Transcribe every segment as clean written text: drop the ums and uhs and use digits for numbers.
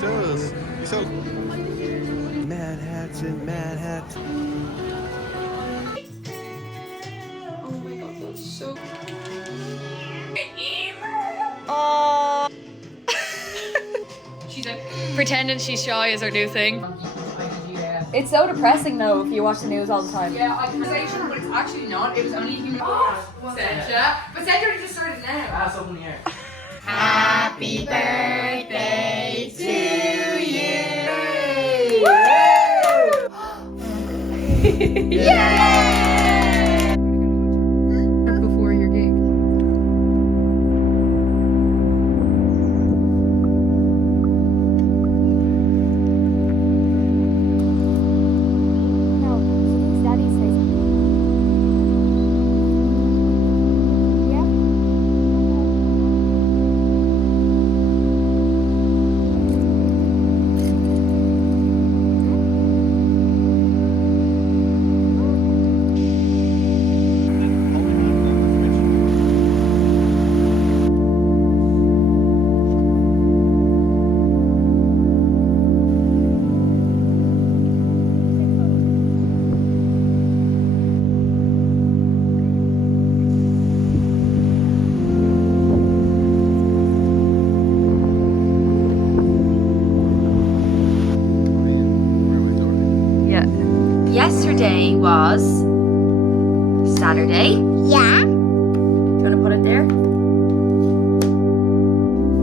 Just. Isol. Manhattan, Manhattan. Oh my god, that's so. Oh, She's like, pretending she's shy is her new thing. It's so depressing though if you watch the news all the time. yeah, I can say sure, but it's actually not. It was only human. Sandra. But Sandra just started now. Ass up in the air. Happy birthday to you! Yay! Before your gig. No, Daddy says. Yeah? Yeah. Yesterday was Saturday. Yeah. Do you want to put it there?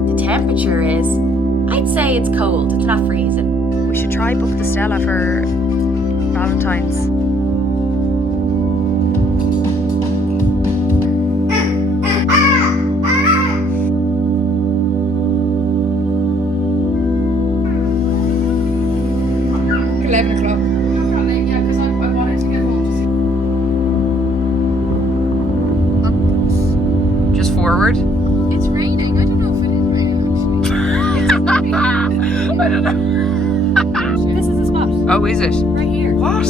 The temperature is, I'd say it's cold. It's not freezing. We should try book the Stella for Valentine's. Yeah, because I wanted to get home to see. Just forward. It's raining. I don't know if it is raining actually. I don't know. This is the spot. Oh, is it? Right here. What?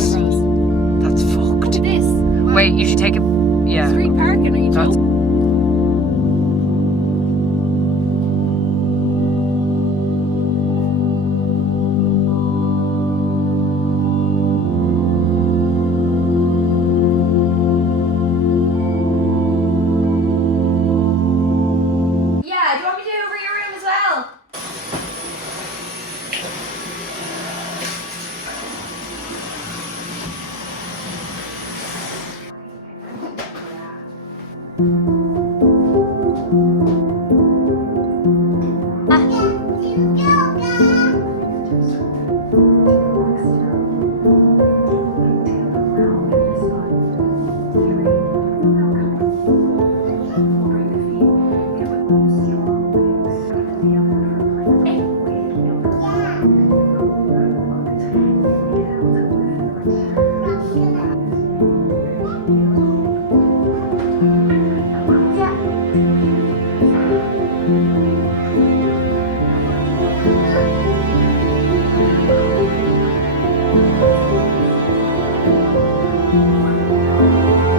That's fucked. Look at this. Wait, you should take a. Yeah. Street parking. Are you That's- joking? Yeah, do you want me to do it over your room as well?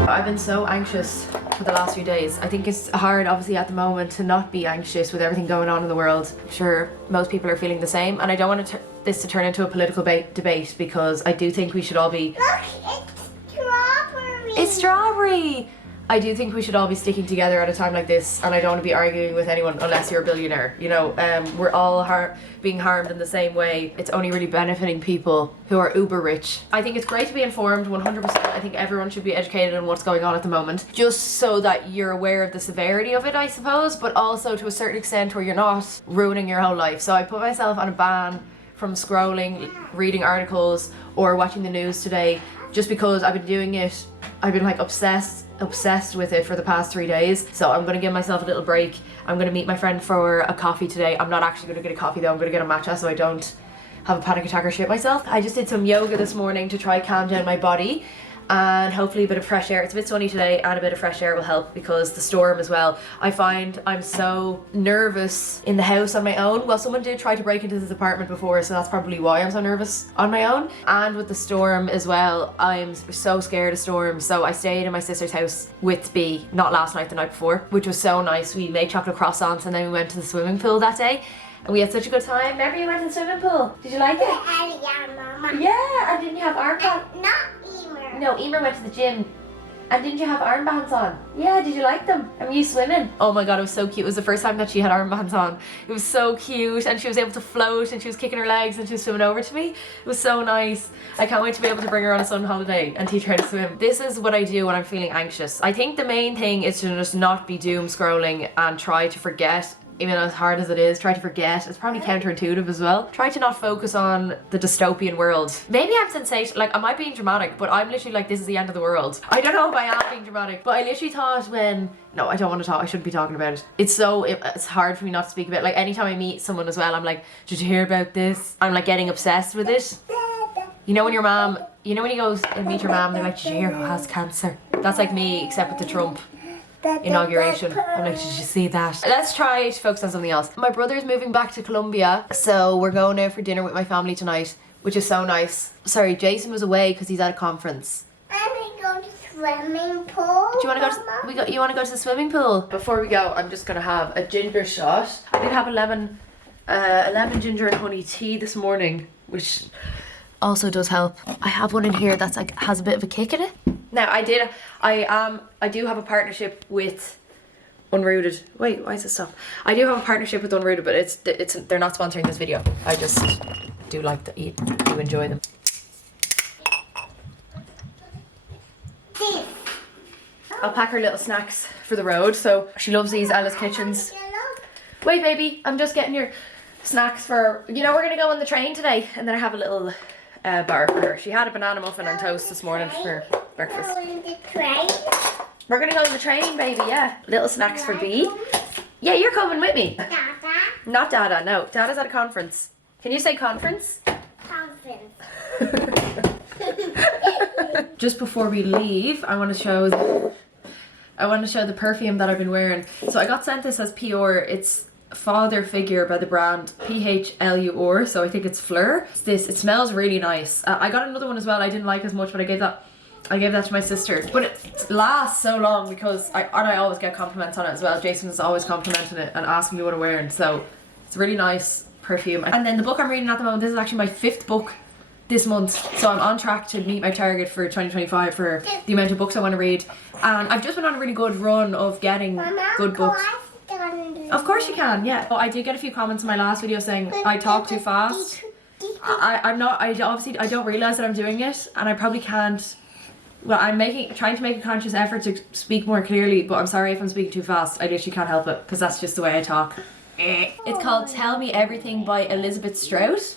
I've been so anxious for the last few days. I think it's hard, obviously, at the moment to not be anxious with everything going on in the world. I'm sure most people are feeling the same, and I don't want this to turn into a political debate because I do think we should all be. Look, it's strawberry. It's strawberry! I do think we should all be sticking together at a time like this, and I don't want to be arguing with anyone unless you're a billionaire. You know, we're all being harmed in the same way. It's only really benefiting people who are uber rich. I think it's great to be informed 100%. I think everyone should be educated on what's going on at the moment, just so that you're aware of the severity of it, I suppose, but also to a certain extent where you're not ruining your whole life. So I put myself on a ban from scrolling, reading articles, or watching the news today, just because I've been doing it. I've been like obsessed with it for the past 3 days. So I'm gonna give myself a little break. I'm gonna meet my friend for a coffee today. I'm not actually gonna get a coffee though, I'm gonna get a matcha so I don't have a panic attack or shit myself. I just did some yoga this morning to try calm down my body, and hopefully a bit of fresh air. It's a bit sunny today, and a bit of fresh air will help because the storm as well. I find I'm so nervous in the house on my own. Well, someone did try to break into this apartment before, so that's probably why I'm so nervous on my own. And with the storm as well, I'm so scared of storms. So I stayed in my sister's house with B, not last night, the night before, which was so nice. We made chocolate croissants and then we went to the swimming pool that day. And we had such a good time. Remember you went to the swimming pool? Did you like it? Yeah, Mama. Yeah, and didn't you have armbands? Not Emer. No, Emer went to the gym. And didn't you have armbands on? Yeah, did you like them? And were you swimming? Oh my god, it was so cute. It was the first time that she had armbands on. It was so cute, and she was able to float, and she was kicking her legs, and she was swimming over to me. It was so nice. I can't wait to be able to bring her on a summer holiday and teach her how to swim. This is what I do when I'm feeling anxious. I think the main thing is to just not be doom scrolling and try to forget. Even as hard as it is, try to forget. It's probably counterintuitive as well. Try to not focus on the dystopian world. Maybe I'm sensational, like I might be being dramatic, but I'm literally like, this is the end of the world. I don't know if I am being dramatic, but I literally thought when, no, I don't want to talk, I shouldn't be talking about it. It's hard for me not to speak about it. Like anytime I meet someone as well, I'm like, did you hear about this? I'm like getting obsessed with it. You know when your mom, you know when you go and meet your mom, they're like, did you hear who has cancer? That's like me, except with the Trump inauguration. I'm like, did you see that? Let's try to focus on something else. My brother's moving back to Colombia, so we're going out for dinner with my family tonight, which is so nice. Sorry, Jason was away because he's at a conference. I'm going to the swimming pool. Do you want to go to you want to go to the swimming pool? Before we go, I'm just gonna have a ginger shot. I did have a lemon ginger and honey tea this morning, which also does help. I have one in here that's like has a bit of a kick in it. Now I do have a partnership with Unrooted. Wait, why is it stop? I do have a partnership with Unrooted, but they're not sponsoring this video. I just do like to eat, do enjoy them. I'll pack her little snacks for the road. So she loves these Ella's Kitchens. Wait, baby, I'm just getting your snacks for, you know, we're gonna go on the train today, and then I have a little bar for her. She had a banana muffin and toast this morning for breakfast. We're gonna go on the train, baby, yeah. Little snacks for B. Yeah, you're coming with me. Dada. Not Dada, no. Dada's at a conference. Can you say conference? Conference. Just before we leave, I want to show the perfume that I've been wearing. So I got sent this as Pure. It's Father Figure by the brand PHLUR, so I think it's Fleur. It's this. It smells really nice. I got another one as well I didn't like as much, but I gave that to my sister. But it lasts so long because I always get compliments on it as well. Jason is always complimenting it and asking me what I'm wearing, so it's a really nice perfume. And then the book I'm reading at the moment, this is actually my 5th book this month, so I'm on track to meet my target for 2025 for the amount of books I want to read. And I've just been on a really good run of getting good books. Of course you can, yeah. I did get a few comments in my last video saying I talk too fast. I don't realise that I'm doing it, and I probably can't. Well, I'm trying to make a conscious effort to speak more clearly, but I'm sorry if I'm speaking too fast. I literally can't help it, because that's just the way I talk. It's called Tell Me Everything by Elizabeth Strout.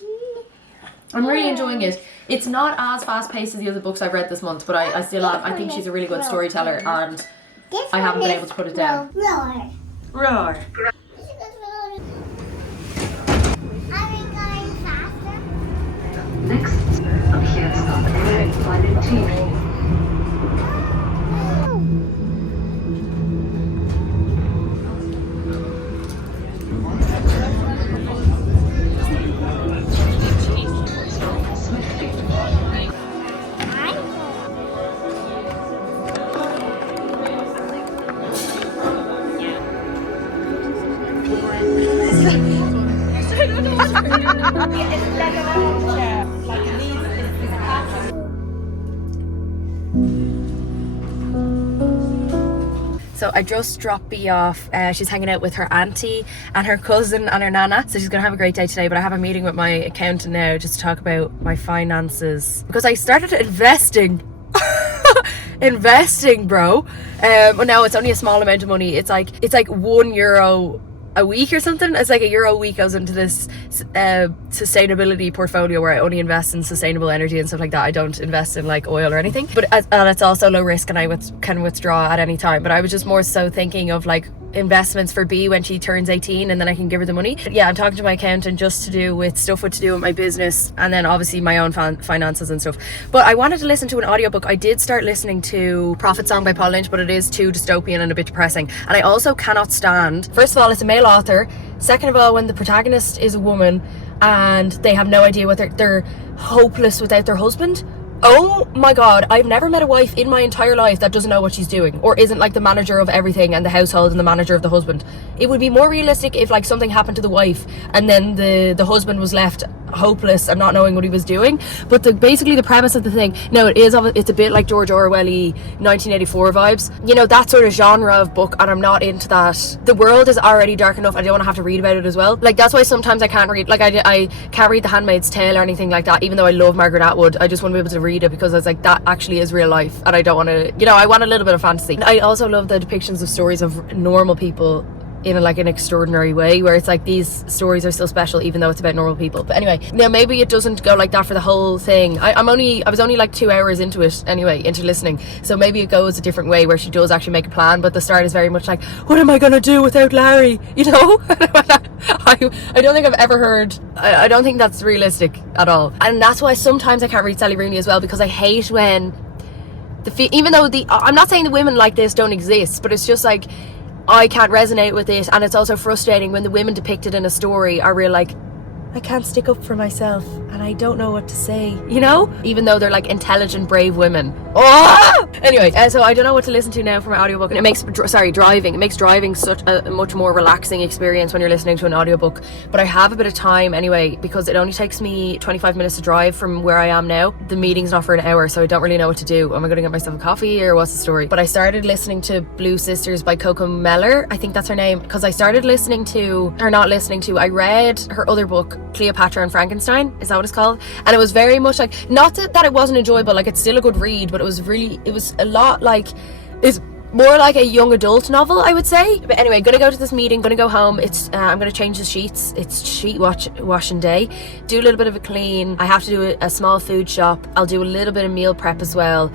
I'm really enjoying it. It's not as fast paced as the other books I've read this month, but I still am. I think she's a really good storyteller, and I haven't been able to put it down. Roar. Roar. Are we going faster? Next stop, here stop A519. So I just dropped B off. She's hanging out with her auntie and her cousin and her nana. So she's gonna have a great day today, but I have a meeting with my accountant now just to talk about my finances. Because I started investing. Investing, bro. Well, no, it's only a small amount of money. It's like €1 a week or something. It's like €1 a week goes into this sustainability portfolio where I only invest in sustainable energy and stuff like that. I don't invest in like oil or anything, but and it's also low risk, and I can withdraw at any time. But I was just more so thinking of like investments for B when she turns 18, and then I can give her the money. But yeah, I'm talking to my accountant just to do with stuff to do with my business, and then obviously my own finances and stuff. But I wanted to listen to an audiobook. I did start listening to Prophet Song by Paul Lynch, but it is too dystopian and a bit depressing. And I also cannot stand, first of all, it's a male author. Second of all, when the protagonist is a woman and they have no idea what they're hopeless without their husband. Oh my god, I've never met a wife in my entire life that doesn't know what she's doing or isn't like the manager of everything and the household and the manager of the husband. It would be more realistic if like something happened to the wife and then the husband was left hopeless and not knowing what he was doing. But basically the premise of the thing, no, it's a bit like George Orwell-y 1984 vibes, you know, that sort of genre of book, and I'm not into that. The world is already dark enough. I don't want to have to read about it as well. Like that's why sometimes I can't read, like I can't read The Handmaid's Tale or anything like that, even though I love Margaret Atwood. I just want to be able to read it because I was like, that actually is real life and I don't want to, you know, I want a little bit of fantasy. I also love the depictions of stories of normal people in an extraordinary way, where it's like these stories are still special even though it's about normal people. But anyway, now maybe it doesn't go like that for the whole thing. I was only like 2 hours into it anyway, into listening, so maybe it goes a different way where she does actually make a plan, but the start is very much like, what am I gonna do without Larry, you know? I don't think I've ever heard, I don't think that's realistic at all, and that's why sometimes I can't read Sally Rooney as well, because I hate when even though I'm not saying the women like this don't exist, but it's just like I can't resonate with it, and it's also frustrating when the women depicted in a story are real like, I can't stick up for myself and I don't know what to say, you know? Even though they're like intelligent, brave women. Oh! Anyway, so I don't know what to listen to now from an audiobook, and it makes driving such a much more relaxing experience when you're listening to an audiobook. But I have a bit of time anyway, because it only takes me 25 minutes to drive from where I am now. The meeting's not for an hour, so I don't really know what to do. Am I going to get myself a coffee or what's the story? But I started listening to Blue Sisters by Coco Meller, I think that's her name, because I read her other book, Cleopatra and Frankenstein, is that what it's called? And it was very much like, not that it wasn't enjoyable, like it's still a good read, but it was a lot like, it's more like a young adult novel, I would say. But anyway, gonna go to this meeting, gonna go home. I'm gonna change the sheets. It's sheet washing day. Do a little bit of a clean. I have to do a small food shop. I'll do a little bit of meal prep as well.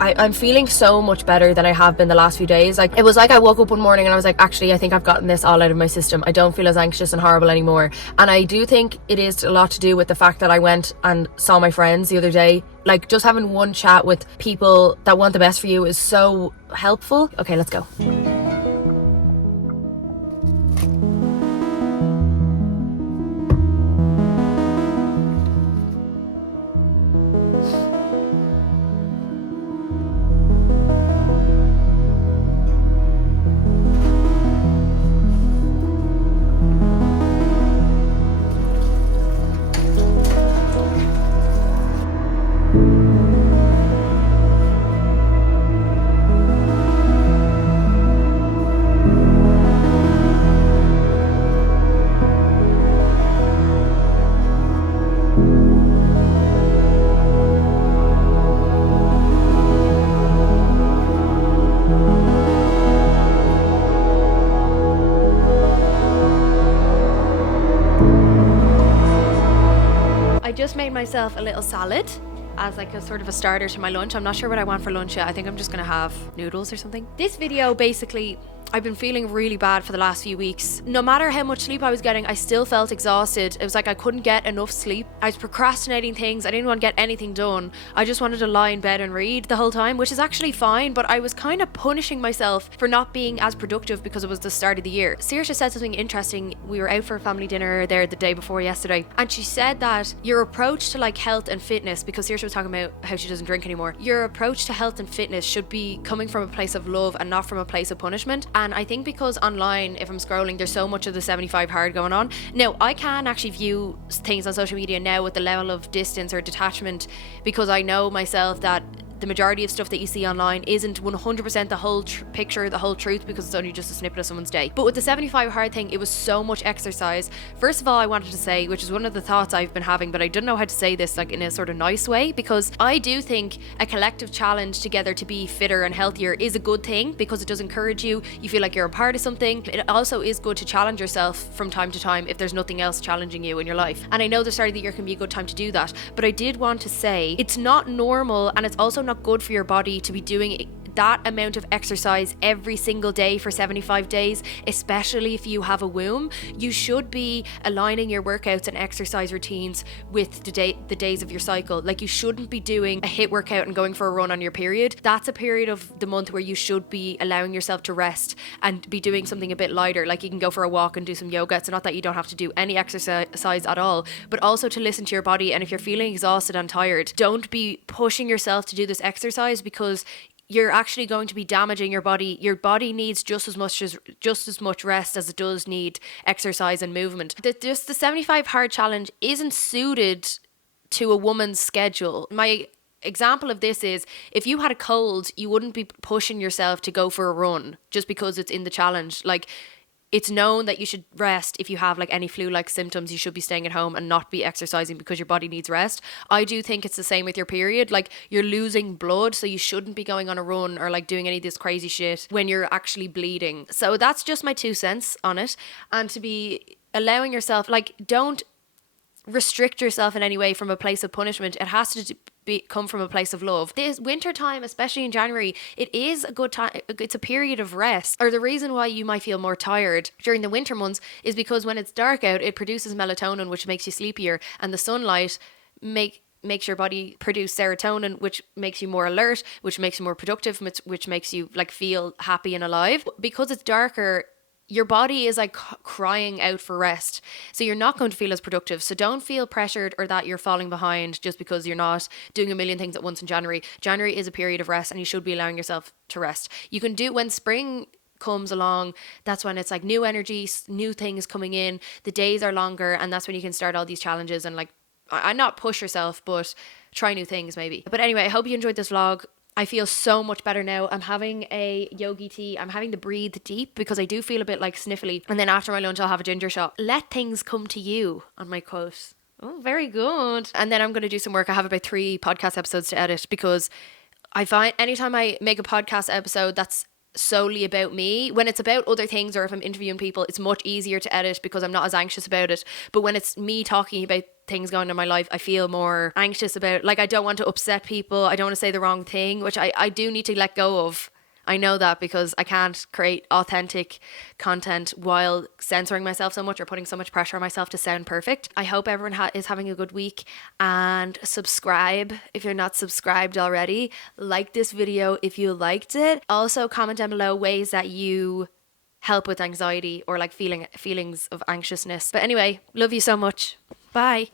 I'm feeling so much better than I have been the last few days. Like, it was like I woke up one morning and I was like, actually, I think I've gotten this all out of my system. I don't feel as anxious and horrible anymore. And I do think it is a lot to do with the fact that I went and saw my friends the other day. Like, just having one chat with people that want the best for you is so helpful. Okay, let's go. I just made myself a little salad as like a sort of a starter to my lunch. I'm not sure what I want for lunch yet. I think I'm just gonna have noodles or something. This video, basically, I've been feeling really bad for the last few weeks. No matter how much sleep I was getting, I still felt exhausted. It was like I couldn't get enough sleep. I was procrastinating things. I didn't want to get anything done. I just wanted to lie in bed and read the whole time, which is actually fine, but I was kind of punishing myself for not being as productive because it was the start of the year. Saoirse said something interesting. We were out for a family dinner there the day before yesterday, and she said that your approach to like health and fitness, because Saoirse was talking about how she doesn't drink anymore, your approach to health and fitness should be coming from a place of love and not from a place of punishment. And I think because online, if I'm scrolling, there's so much of the 75 hard going on. Now, I can actually view things on social media now with the level of distance or detachment, because I know myself that the majority of stuff that you see online isn't 100% the whole picture, the whole truth, because it's only just a snippet of someone's day. But with the 75 hard thing, it was so much exercise. First of all, I wanted to say, which is one of the thoughts I've been having, but I didn't know how to say this like in a sort of nice way, because I do think a collective challenge together to be fitter and healthier is a good thing, because it does encourage you. You feel like you're a part of something. It also is good to challenge yourself from time to time if there's nothing else challenging you in your life. And I know the start of the year can be a good time to do that, but I did want to say it's not normal, and it's also not good for your body to be doing that amount of exercise every single day for 75 days, especially if you have a womb, you should be aligning your workouts and exercise routines with the days of your cycle. Like, you shouldn't be doing a HIIT workout and going for a run on your period. That's a period of the month where you should be allowing yourself to rest and be doing something a bit lighter. Like, you can go for a walk and do some yoga. It's not that you don't have to do any exercise at all, but also to listen to your body. And if you're feeling exhausted and tired, don't be pushing yourself to do this exercise, because you're actually going to be damaging your body. Your body needs just as much rest as it does need exercise and movement. The 75 hard challenge isn't suited to a woman's schedule. My example of this is, if you had a cold, you wouldn't be pushing yourself to go for a run just because it's in the challenge. Like, it's known that you should rest. If you have like any flu-like symptoms, you should be staying at home and not be exercising because your body needs rest. I do think it's the same with your period. Like, you're losing blood, so you shouldn't be going on a run or like doing any of this crazy shit when you're actually bleeding. So that's just my 2 cents on it. And to be allowing yourself, like, don't restrict yourself in any way from a place of punishment. It has to come from a place of love. This winter time, especially in January, it is a good time. It's a period of rest. Or the reason why you might feel more tired during the winter months is because when it's dark out, it produces melatonin, which makes you sleepier, and the sunlight makes your body produce serotonin, which makes you more alert, which makes you more productive, which makes you like feel happy and alive. Because it's darker, your body is like crying out for rest. So you're not going to feel as productive. So don't feel pressured or that you're falling behind just because you're not doing a million things at once in January. January is a period of rest, and you should be allowing yourself to rest. You can do when spring comes along. That's when it's like new energy, new things coming in. The days are longer, and that's when you can start all these challenges and like, I not push yourself, but try new things maybe. But anyway, I hope you enjoyed this vlog. I feel so much better now. I'm having a yogi tea. I'm having the Breathe Deep because I do feel a bit like sniffly. And then after my lunch, I'll have a ginger shot. Let things come to you on my quote. Oh, very good. And then I'm going to do some work. I have about 3 podcast episodes to edit, because I find anytime I make a podcast episode that's solely about me, when it's about other things or if I'm interviewing people, it's much easier to edit because I'm not as anxious about it. But when it's me talking about things going on in my life, I feel more anxious about, like, I don't want to upset people, I don't want to say the wrong thing, which I do need to let go of. I know that, because I can't create authentic content while censoring myself so much or putting so much pressure on myself to sound perfect. I hope everyone is having a good week, and subscribe if you're not subscribed already. Like this video if you liked it. Also comment down below ways that you help with anxiety or like feelings of anxiousness. But anyway, love you so much. Bye.